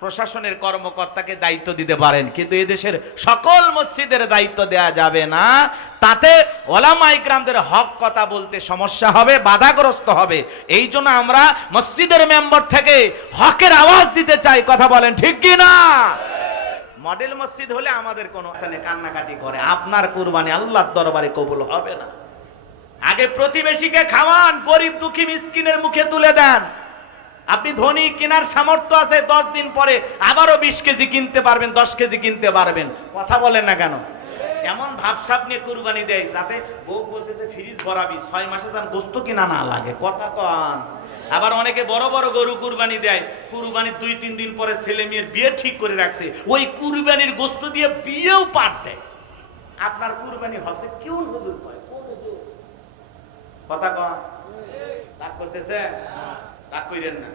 প্রশাসনের কর্মকর্তাকে দায়িত্ব দিতে পারেন, কিন্তু এদেশের সকল মসজিদের দায়িত্ব দেয়া যাবে না। তাতে ওলামা ইকরামদের হক কথা বলতে সমস্যা হবে, বাধাগ্রস্ত হবে। এই জন্য আমরা মসজিদের মেম্বার থেকে হকের আওয়াজ দিতে চাই। কথা বলেন ঠিক কি না? মডেল মসজিদ হলে আমাদের কোনো কান্নাকাটি করে, আপনার কুরবানি আল্লাহর দরবারে কবুল হবে না। আগে প্রতিবেশীকে খাওয়ান, গরিব দুঃখী মিসকিনের মুখে তুলে দেন। আপনি ধনী, কেনার সামর্থ্য আছে, 10 দিন পরে আবারও 20 কেজি কিনতে পারবেন, 10 কেজি কিনতে পারবেন। কথা বলেন না কেন? এমন ভাবসাব নিয়ে কুরবানি দেয়, যাতে বউ বলতেছে ফ্রিজ ভরাবি, 6 মাসে যেন গোস্ত কিনা না লাগে। কথা কন। আবার অনেকে বড় বড় গরু কুরবানি দেয়, কুরবানির 2-3 দিন পরে ছেলে মেয়ের বিয়ে ঠিক করে রাখছে, ওই কুরবানির গোস্ত দিয়ে বিয়েও পাঠ দেয়। আপনার কুরবানি হচ্ছে কেউ হুজুর কয়, কোন হুজুর? কথা কন। রাগ করতেছে? রাগ কইরেন না।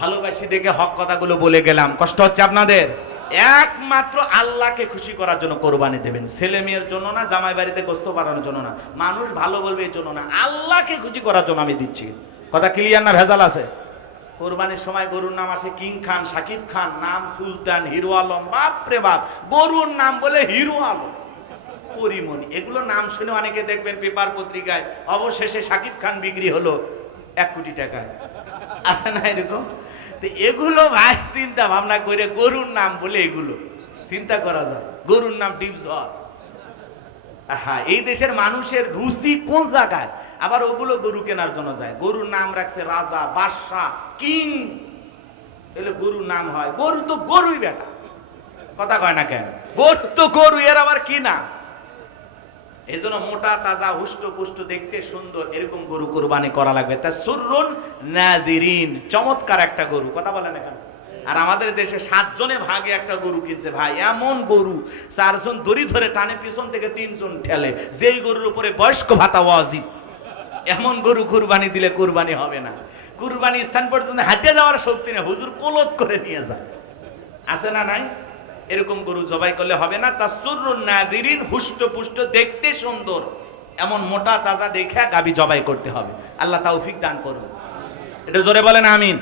ভালোবাসি দেখে হক কথাগুলো বলে গেলাম, কষ্ট হচ্ছে আপনাদের? একমাত্র আল্লাহকে খুশি করার জন্য কোরবানি দেবেন, ছেলে মেয়ের জন্য না, জামাই বাড়িতে গোস্ত বানানোর জন্য না, মানুষ ভালো বলবে এই জন্য না, আল্লাহকে খুশি করার জন্য আমি দিচ্ছি। কথা ক্লিয়ার না ভেজাল আছে? কোরবানির সময় গরুর নাম আসে কিং খান, শাকিব খান, নাম সুলতান, হিরো আলম। বাপরে বাপ, গরুর নাম বলে হিরো আলম, পরিমণি, এগুলো নাম শুনে অনেকে দেখবেন পেপার পত্রিকায় অবশেষে শাকিব খান বিক্রি হলো 1 কোটি টাকায়। আছে না এরকম? এগুলো ভাই চিন্তা ভাবনা করে গরুর নাম বলে এগুলো চিন্তা করা যায়। গরুর নাম ডিপস। হ্যাঁ, এই দেশের মানুষের রুচি কোন জায়গায়? আবার ওগুলো গরু কেনার জন্য যায়। গরুর নাম রাখছে রাজা, বাদশাহ, কিং, এগুলো গরুর নাম হয়। গরু তো গরুই বেটা। কথা কয় না কেন? গরু তো গরু, এর আবার কি না? এই জন্য মোটা তাজা হুষ্ট পুষ্ট দেখতে সুন্দর এরকম গরু কুরবানি করা লাগবে। তা সুররুন নাদিরিন, চমৎকার একটা গরু। কথা বলে না কেন? আর আমাদের দেশে 7 জনে ভাগে একটা গরু কিনছে ভাই, এমন গরু 4 জন দড়ি ধরে টানে, পিছন থেকে 3 জন ঠেলে, যেই গরুর উপরে বয়স্ক ভাতা ওয়াজিব। এমন গরু কুরবানি দিলে কুরবানি হবে না। কুরবানি স্থান পর্যন্ত হাঁটে যাওয়ার শক্তি নেই, হুজুর কোলত করে নিয়ে যায়। আছে না নাই? এরকম গরু জবাই করলে হবে না। তাসুরুন নাদিরিন, হুষ্ট পুষ্ট দেখতে সুন্দর এমন মোটা তাজা দেখে গাবি জবাই করতে হবে। আল্লাহ তৌফিক দান করুন। এটা জোরে বলেন আমিন।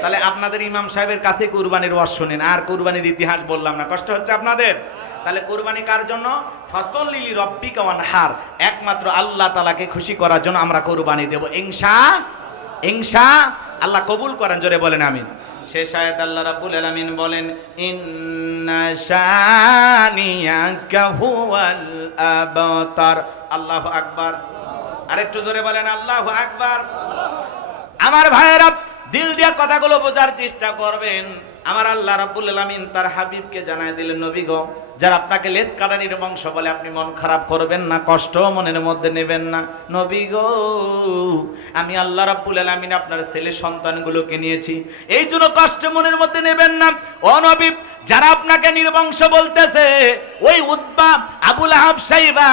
তাহলে আপনাদের ইমাম সাহেবের কাছে কুরবানির ওয়াজ শুনেন, আর কুরবানির ইতিহাস বললাম না, কষ্ট হচ্ছে আপনাদের? তাহলে কুরবানি কার জন্য? ফাসল্লি লিরাব্বিকা ওয়ানহার, একমাত্র আল্লাহ তাআলাকে খুশি করার জন্য আমরা কুরবানি দেব। ইনশাআল্লাহ আল্লাহ কবুল করেন, জোরে বলেন আমিন। শেষ আয়াত আল্লাহ রাব্বুল আলামিন বলেন ইন্না শানিয়াকা হুয়াল আবতার। আল্লাহু আকবার। আরেকটু জোরে বলেন আল্লাহু আকবার। আমার ভাইয়েরা, দিল দিয়া কথাগুলো বোঝার চেষ্টা করবেন। আমার আল্লাহ রাব্বুল আলামিন তার হাবিবকে জানায় দিলেন, নবী গো, যারা আপনাকে লেজ কাটানির বংশ বলে আপনি মন খারাপ করবেন না, কষ্ট মনের মধ্যে নেবেন না। নবী গো, আমি আল্লাহ রাব্বুল আলামিন আপনার ছেলে সন্তানগুলোকে নিয়েছি, এই জন্য কষ্ট মনের মধ্যে নেবেন না। ও নবী, যারা আপনাকে নির্বংশ বলতেছে, ওই উতবা, আবু লাহাব, সাইবা,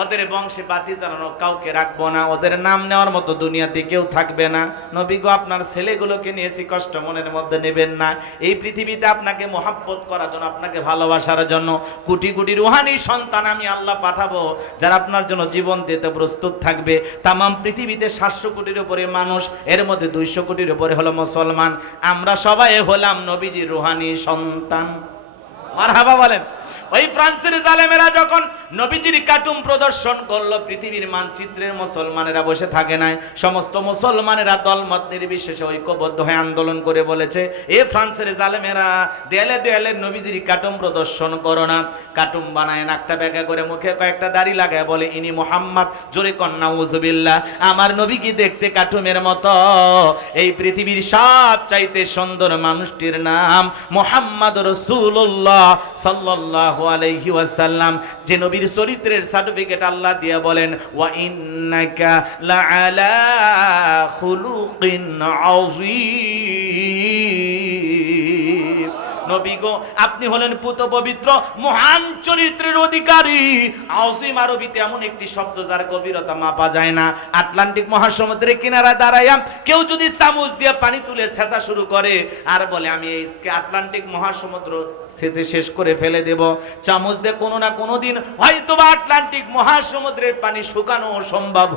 ওদের বংশে বাতি জ্বালানো কাউকে রাখবো না, ওদের নাম নেওয়ার মতো দুনিয়াতে কেউ থাকবে না। নবী গো, আপনার ছেলেগুলোকে নিয়েছি, কষ্ট মনের মধ্যে নেবেন না। এই পৃথিবীতে আপনাকে মহব্বত করার জন্য, আপনাকে ভালোবাসার জন্য কোটি কোটি রুহানি সন্তান আমি আল্লাহ পাঠাবো, যারা আপনার জন্য জীবন দিতে প্রস্তুত থাকবে। তামাম পৃথিবীতে 700 কোটির উপরে মানুষ, এর মধ্যে 200 কোটির উপরে হলো মুসলমান। আমরা সবাই হলাম নবীজির রুহানি সন্তান। মারহাবা বলেন। ওই ফ্রান্সের জালেমেরা যখন নবীজির কার্টুন প্রদর্শন করলো, পৃথিবীর মানচিত্রের মুসলমানেরা বসে থাকে নাই, সমস্ত মুসলমানেরা দলমত নির্বিশেষে ঐক্যবদ্ধ হয়ে আন্দোলন করে বলেছে, এ ফ্রান্সের জালেমেরা, দেয়ালে দেয়ালে নবীজির কার্টুন প্রদর্শন করো না। কার্টুন বানায়, নাকটা ব্যাকা করে, মুখে কয়েকটা দাড়ি লাগায়, বলে ইনি মুহাম্মদ। জোরে কন্যা উযবিল্লাহ। আমার নবী কি দেখতে কার্টুনের মতো? এই পৃথিবীর সবচাইতে সুন্দর মানুষটির নাম মুহাম্মদ রাসূলুল্লাহ সাল্লাল্লাহু আলাইহি ওয়াসাল্লাম। যে নবীর চরিত্রের সার্টিফিকেট আল্লাহ দিয়ে বলেন, ওয়া ইন্নাকা লাআলা খুলুকিন আযীম। নবী গো, আপনি হলেন পুত পবিত্র মহান চরিত্রের অধিকারী। আযীম আরবিতে এমন একটি শব্দ যার গভীরতা মাপা যায় না। আটলান্টিক মহাসমুদ্রের কিনারায় দাঁড়াইয়া কেউ যদি চামচ দিয়ে পানি তুলে ছেঁচা শুরু করে আর বলে আমি এই আটলান্টিক মহাসমুদ্র ছেঁচে শেষ করে ফেলে দেব, চামচ দিয়ে কোনো না কোনো দিন হয়তো বা আটলান্টিক মহাসমুদ্রের পানি শুকানো সম্ভব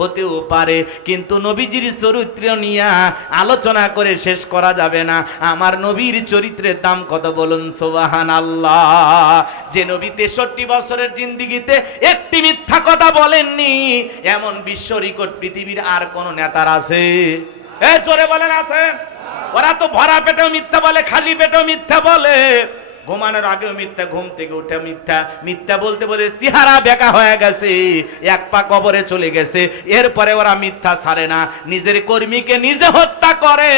হতেও পারে, কিন্তু নবীজির চরিত্র নিয়ে আলোচনা করে শেষ করা যাবে না। আমার নবীর চরিত্রের দাম কত বলুন সুবহানাল্লাহ। যে নবী 63 বছরের জিন্দেগিতে একটি মিথ্যা কথা বলেননি, এমন বিশ্ব রেকর্ড পৃথিবীর আর কোন নেতার আছে? এ জোরে বলেন আছে? ওরা তো ভরা পেটেও মিথ্যা বলে, খালি পেটেও মিথ্যা বলে, ঘুমানোর আগেও মিথ্যা, ঘুম থেকে উঠে মিথ্যা। মিথ্যা বলতে বলতে চেহারা বেঁকা হয়ে গেছে, এক পা কবরে চলে গেছে। এরপরে ওরা মিথ্যা ছাড়ে না, নিজের কর্মীকে নিজে হত্যা করে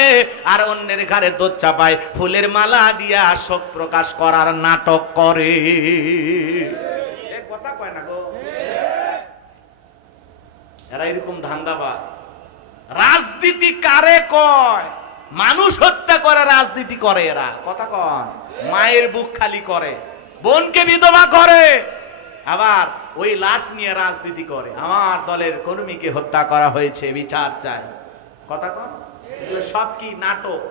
আর অন্যের ঘাড়ে দোষ চাপায়, ফুলের মালা দিয়া শোক প্রকাশ করার নাটক করে। কথা কয় না গো, এরা এরকম ধান্দাবাজ। রাজনীতি কারে কয়? মানুষ হত্যা করে রাজনীতি করে এরা। কথা কন, মায়ের বুক খালি করে, বোনকে বিধবা করে, আবার ওই লাশ নিয়ে রাজনীতি করে। আমার দলের কর্মীকে হত্যা করা হয়েছে, বিচার চাই। কথা কন, সব কি নাটক?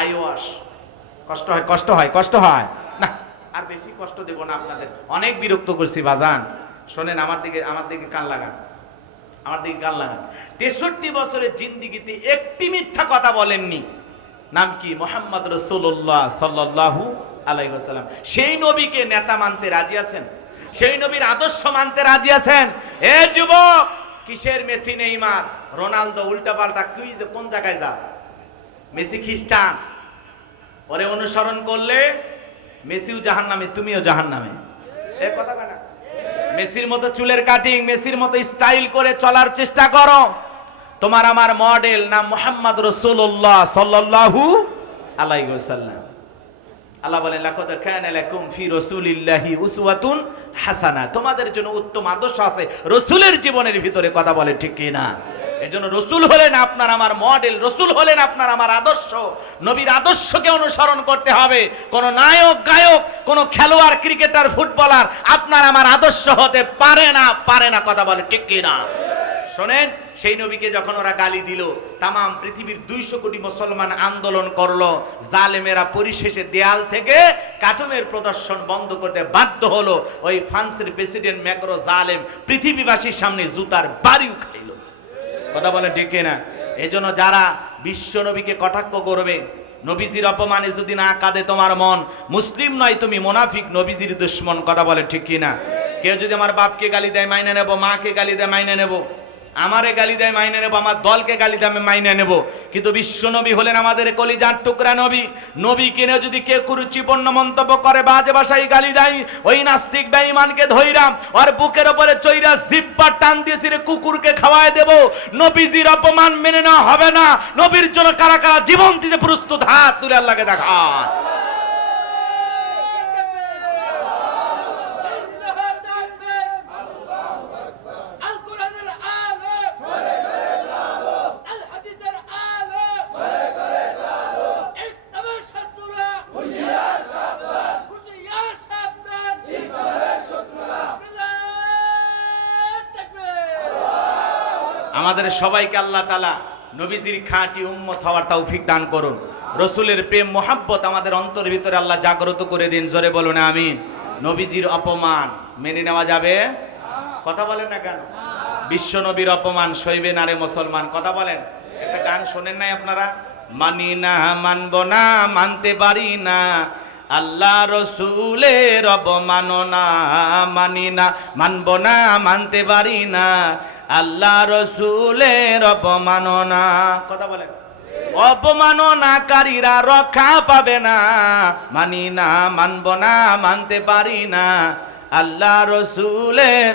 আইওয়াস। কষ্ট হয়, কষ্ট হয়, কষ্ট হয় না। আর বেশি কষ্ট দেব না আপনাদের, অনেক বিরক্ত করছি বাজান। শোনেন, আমার দিকে কান লাগান, আমার দিকে কান লাগান। 63 বছরের জিন্দেগিতে একটি মিথ্যা কথা বলেননি। নাম কি? মুহাম্মদ রাসূলুল্লাহ সাল্লাল্লাহু আলাইহি ওয়াসাল্লাম। সেই নবীকে নেতা মানতে রাজি আছেন? সেই নবীর আদর্শ মানতে রাজি আছেন? এ যুবক, কিসের মেসি, নেইমার, রোনালদো উল্টা পাল্টা কোন জায়গায় যা? মেসি খ্রিস্টান, ওরে অনুসরণ করলে মেসিও জাহান্নামে, তুমিও জাহান্নামে। এ কথা কয় না? মেসির মতো চুলের কাটিং, মেসির মতো স্টাইল করে চলার চেষ্টা করো। তোমার আমার মডেল নাম মুহাম্মদ রাসূলুল্লাহ সাল্লাল্লাহু আলাইহি ওয়াসাল্লাম। আল্লাহ বলেন, লাকাদ কানা লাকুম ফি রাসূলিল্লাহি উসওয়াতুন হাসানাহ। তোমাদের জন্য উত্তম আদর্শ আছে রাসূলের জীবনের ভিতরে। কথা বলে ঠিক কি না? এজন্য রাসূল হলেন আপনার আমার মডেল, রাসূল হলেন আপনার আমার আদর্শ। নবীর আদর্শকে অনুসরণ করতে হবে। কোন নায়ক, গায়ক, কোন খেলোয়াড়, ক্রিকেটার, ফুটবলার আপনার আমার আদর্শ হতে পারে না, পারে না। কথা বলে ঠিক কি না? শোনেন, সেই নবীকে যখন ওরা গালি দিল, তামাম পৃথিবীর 200 কোটি মুসলমান আন্দোলন করলো, জালেমেরা পরিশেষে দেয়াল থেকে কার্টুনের প্রদর্শন বন্ধ করতে বাধ্য হলো। ওই ফ্রান্সের প্রেসিডেন্ট ম্যাক্রো জালেম পৃথিবীবাসীর সামনে জুতার বাড়িও খাইল। কথা বলেন ঠিক না? এজন্য যারা বিশ্ব নবীকে কটাক্ষ করবে, নবীজির অপমানে যদি না কাঁদে তোমার মন, মুসলিম নয় তুমি মুনাফিক, নবীজির দুশমন। কথা বলে ঠিক কি না? কেউ যদি আমার বাপকে গালি দেয় মাইনে নেব, মাকে গালি দেয় মাইনে নেব, আমারে গালি দেয় মাইনে নেব, আমার দলকে গালি দেয় আমি মাইনে নেব, কিন্তু বিশ্ব নবী হলেন আমাদের কলিজার টুকরা নবী। নবী কিনে যদি কেউ কুরুচিপূর্ণ মন্তব্য করে, বাজে ভাষায় গালি দেয়, ওই নাস্তিক বেঈমানকে ধইরাম আর বুকের উপরে চইরা জিহ্বা টান দিয়েছি রে কুকুরকে খাওয়ায় দেব। নবীজির অপমান মেনে নেওয়া হবে না। নবীর জন্য কারা কারা জীবন দিতে প্রস্তুত, হাত তুলে আল্লাহকে দেখা। আমাদের সবাইকে আল্লাহ তাআলা নবীজির খাঁটি উম্মত হওয়ার তৌফিক দান করুন। রাসূলের প্রেম মোহাব্বত আমাদের অন্তরের ভিতরে আল্লাহ জাগ্রত করে দিন। জোরে বলুন আমিন। নবীজির অপমান মেনে নেওয়া যাবে? কথা বলেন না কেন? বিশ্ব নবীর অপমান সইবে না রে মুসলমান, কথা বলেন। একটা গান শোনেন নাই আপনারা? মানি না, মানব না, মানতে পারি না আল্লাহ রসুলের অবমাননা, মানি না, মানব না, মানতে পারি না আল্লাহ রসুলের অপমাননা। কথা বলেন। অপমাননাকারীরা রক্ষা পাবে না, মানি না, মানব না, মানতে পারি না আল্লাহ রসুলের।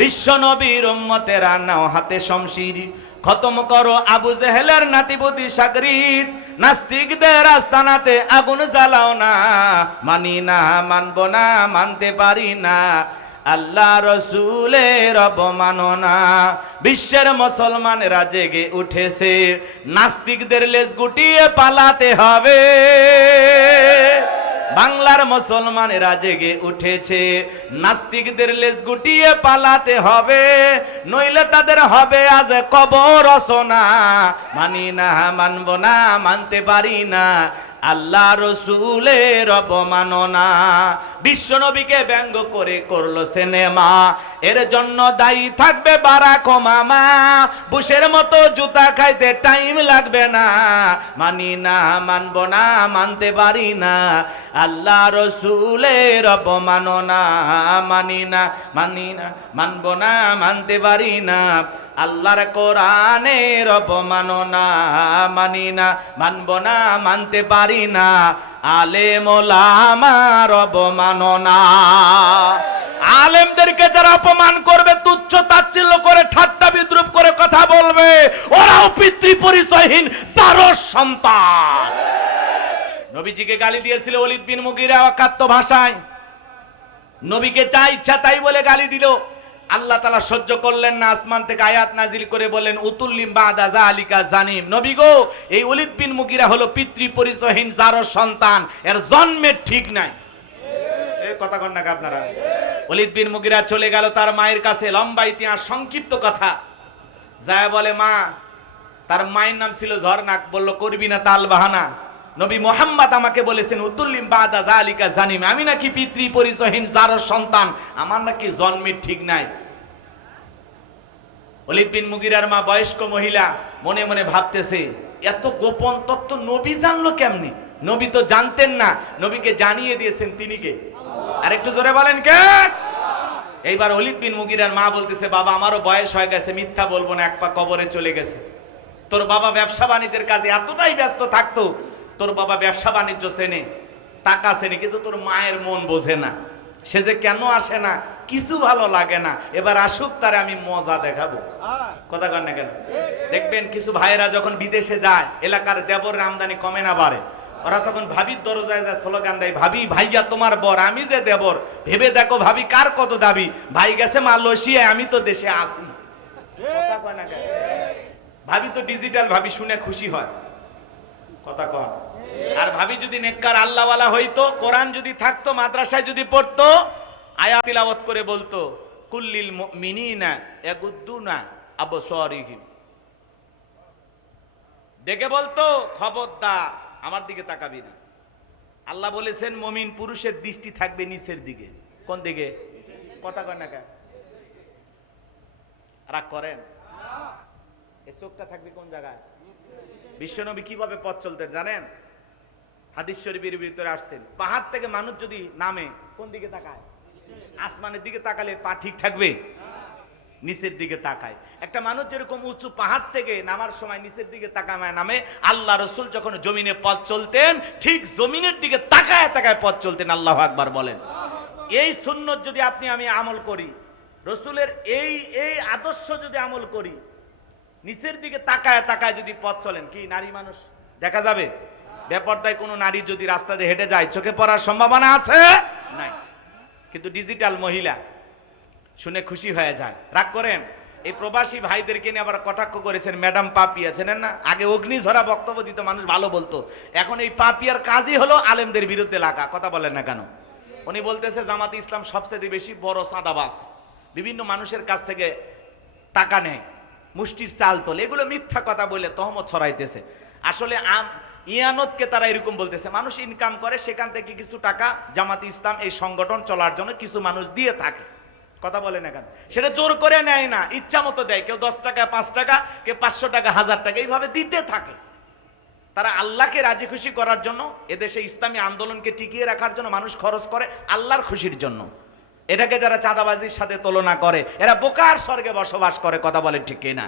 বিশ্ব নবীর উম্মতেরা নাও হাতে শমশির, খতম করো আবু জেহেলের নাতিবতী সাগরিত। নাস্তিকদের আস্তানাতে আগুন জ্বালাও না, মানি না, মানব না, মানতে পারি না আল্লাহ রসুলের অবমাননা। বিশ্বের মুসলমানেরা জেগে উঠেছে, নাস্তিকদের লেজ গুটিয়ে পালাতে হবে। বাংলার মুসলমানেরা জেগে উঠেছে, নাস্তিকদের লেজ গুটিয়ে পালাতে হবে, নইলে তাদের হবে আজ কবর রচনা। মানি না, মানব না, মানতে পারি না আল্লাহ রসুলের অবমাননা। বিশ্ব নবীকে ব্যঙ্গ করে করলো সিনেমা, এর জন্য দায়ী থাকবে বারাক ওবামা। বুশের মতো জুতা খাইতে টাইম লাগবে না, মানি না, মানব না, মানতে পারি না আল্লাহ রসুলের অবমাননা। মানি না, মানি না, মানব না, মানতে পারি না আল্লাহর কোরআনের অবমাননা। মানি না, মানব না, মানতে পারি না আলেম ওলামার অবমাননা। আলেমদেরকে যারা অপমান করবে, তুচ্ছ তাচ্ছিল্য করে, ঠাট্টা বিদ্রুপ করে কথা বলবে, ওরাও পিতৃ পরিচয়হীন জারজ সন্তান। নবীজিকে গালি দিয়েছিল ওলীদ বিন মুগীরা অকাত্য ভাষায়, নবীকে যা ইচ্ছা তাই বলে গালি দিল। আল্লাহ তাআলা সহ্য করলেন না, আসমান থেকে আয়াত নাজিল করে বলেন উতুল্লিম বাদা যালিকা জানিম। নবী গো, এই ওলীদ বিন মুগীরা হলো পিতৃ পরিচয়হীন জারজ সন্তান, এর জন্মের ঠিক নাই। এই কথা কন না আপনারা? ওলীদ বিন মুগীরা চলে গেল তার মায়ের কাছে, লম্বা ইতিহাস, সংক্ষিপ্ত কথা। যায় বলে মা, তার মায়ের নাম ছিল ঝর্ণা, বলল করবি না তাল বাহানা। নবী মুহাম্মদ আমাকে বলেছেন উতুল্লিম বাদা যালিকা জানিম, আমি নাকি পিতৃ পরিচয়হীন জারজ সন্তান, আমার নাকি জন্মের ঠিক নাই। ওলীদ বিন মুগীরার মা বয়স্ক মহিলা মনে মনে ভাবতেছে, এত গোপন তথ্য নবী জানলো কেমনে? নবী তো জানতেন না, নবীকে জানিয়ে দিয়েছেন তিনি কে? আরেকটু জোরে বলেন কে? এইবার ওলীদ বিন মুগীরার মা বলতেছে, বাবা আমারও বয়স হয়ে গেছে, মিথ্যা বলবো না, এক পা কবরে চলে গেছে। তোর বাবা ব্যবসা বাণিজ্যের কাজে এতটাই ব্যস্ত থাকতো, তোর বাবা ব্যবসা বাণিজ্য চেনে, টাকা চেনে, কিন্তু তোর মায়ের মন বোঝে না। সে যে কেন আসে না, কিছু ভালো লাগে না, এবার আসুক, তারে আমি মজা দেখাবো। কথা কন না কেন? দেখবেন কিছু ভাইয়েরা যখন বিদেশে যায়, এলাকার দেবরের আমদানি কমে না বাড়ে, ওরা তখন ভাবির দরজায় যায় স্লোগান দেয়, ভাবি ভাইয়া তোমার বর, আমি যে দেবর, ভেবে দেখো ভাবি কার কত দাবি, ভাই গেছে মালয়েশিয়ায়, আমি তো দেশে আসি। কথা কয় না কেন? ভাবি তো ডিজিটাল, ভাবি শুনে খুশি হয়। কথা কন। আর ভাবি যদি নেককার আল্লাহওয়ালা হইতো, কোরআন যদি থাকতো, মাদ্রাসায় যদি পড়তো, আয়াত তিলাওয়াত করে বলতো কুল্লিল মুমিনিনা ইয়াগুদ্দুনা আবসারিহিম, দেখে বলতো খবরদার আমার দিকে তাকাবি না। আল্লাহ বলেছেন মুমিন পুরুষের দৃষ্টি থাকবে নিচের দিকে। কোন দিকে? কথা কন না কেন? রাগ করেন? এই চোখটা থাকবে কোন জায়গায়? বিশ্বনবী কিভাবে পথ চলতেন জানেন? হাদিস শরীফের ভিতরে আসছেন, পাহাড় থেকে মানুষ যদি নামে কোন দিকে তাকায়? আসমানের দিকে তাকালে পা ঠিক থাকবে? নিচের দিকে তাকায়। একটা মানুষ যেরকম উঁচু পাহাড় থেকে নামার সময় নিচের দিকে তাকায় নামে, আল্লাহ রসুল যখন জমিনে পথ চলতেন ঠিক জমিনের দিকে তাকায় তাকায় পথ চলতেন। আল্লাহু আকবার বলেন। এই সুন্নত যদি আপনি আমি আমল করি, রসুলের এই এই আদর্শ যদি আমল করি, নিচের দিকে তাকায় তাকায় যদি পথ চলেন, কি নারী মানুষ দেখা যাবে? বেপরদায় কোনো নারী যদি রাস্তা দিয়ে হেঁটে যায় চোখে পড়ার সম্ভাবনা আছে? নাই। কিন্তু ডিজিটাল মহিলা শুনে খুশি হয়ে যায়, রাগ করেন। এই প্রবাসী ভাইদেরকে নিয়ে আবার কটাক্ষ করেছেন ম্যাডাম পাপিয়া, চেনেন না? আগে অগ্নিঝরা বক্তব্য দিত, মানুষ ভালো বলতো। এখন এই পাপিয়ার কাজই হলো আলেমদের বিরুদ্ধে লাগা। কথা বলেন না কেন? উনি বলতেছে জামাতে ইসলাম সবচেয়ে বেশি বড় চাঁদাবাজ, বিভিন্ন মানুষের কাছ থেকে টাকা নেয়, মুষ্টির চাল তোলে। এগুলো মিথ্যা কথা বলে তহমত ছড়াইতেছে। আসলে ইয়ানতকে তারা এরকম বলতেছে, মানুষ ইনকাম করে, সেখান থেকে কিছু টাকা জামাতে ইসলাম এই সংগঠন চলার জন্য কিছু মানুষ দিয়ে থাকে। কথা বলে না কেন? সেটা জোর করে নেয় না, ইচ্ছা মতো দেয়। কেউ 10 টাকা, 5 টাকা, কেউ 500 টাকা, 1000 টাকা, এইভাবে দিতে থাকে। তারা আল্লাহকে রাজি খুশি করার জন্য, এদেশে ইসলামী আন্দোলনকে টিকিয়ে রাখার জন্য মানুষ খরচ করে আল্লাহর খুশির জন্য। এটাকে যারা চাঁদাবাজির সাথে তুলনা করে, এরা বোকার স্বর্গে বসবাস করে। কথা বলেন ঠিক কিনা?